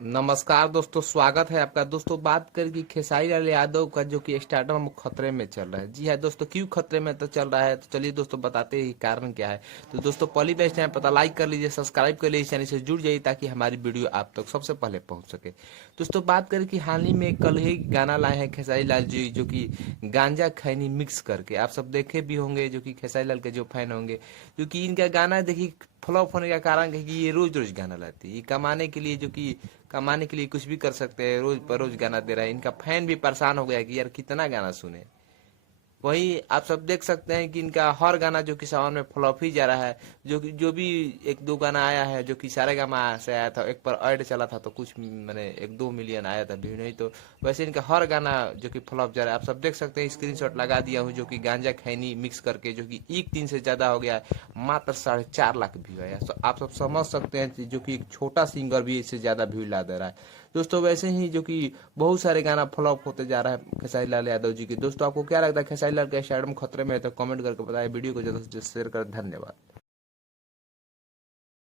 नमस्कार दोस्तों, स्वागत है आपका। दोस्तों, बात करें कि खेसारी लाल यादव का जो कि स्टारडम खतरे में चल रहा है। जी है दोस्तों, क्यों खतरे में तो चल रहा है, तो चलिए दोस्तों बताते हैं कारण क्या है। तो दोस्तों, पहली बार इस चैनल पता लाइक कर लीजिए, सब्सक्राइब कर लीजिए, चैनल से जुड़ जाइए ताकि हमारी वीडियो आप तक सबसे पहले पहुंच सके। दोस्तों, बात करें कि हाल ही में कल ही गाना लाए हैं खेसारी लाल जी, जो कि गांजा खैनी मिक्स करके। आप सब देखे भी होंगे, जो कि खेसारी लाल के जो फैन होंगे, क्योंकि इनका गाना देखिए फ्लॉप होने का कारण है कि ये रोज रोज गाना लाती है। ये कमाने के लिए, जो कि कमाने के लिए कुछ भी कर सकते हैं, रोज पर रोज गाना दे रहा है। इनका फैन भी परेशान हो गया कि यार कितना गाना सुने। वही आप सब देख सकते हैं कि इनका हर गाना जो कि सावन में फ्लॉप ही जा रहा है। जो भी एक दो गाना आया है जो कि सारे गामा से आया था, एक पर ऐड चला था तो कुछ मैंने 1-2 मिलियन आया था व्यू, नहीं तो वैसे इनका हर गाना जो कि फ्लॉप जा रहा है। आप सब देख सकते हैं, स्क्रीनशॉट लगा दिया हूँ, जो कि गांजा खैनी मिक्स करके, जो कि एक दिन से ज्यादा हो गया है, मात्र 4.5 लाख व्यू आया। तो आप सब समझ सकते हैं कि जो कि एक छोटा सिंगर भी इससे ज्यादा व्यू ला दे रहा है। दोस्तों, वैसे ही जो कि बहुत सारे गाना फ्लॉप होते जा रहा है खेसारी लाल यादव जी के। दोस्तों, आपको क्या लगता है खेसारी लाल का स्टारडम खतरे में है, तो कमेंट करके बताएं। वीडियो को ज्यादा से ज्यादा शेयर कर। धन्यवाद।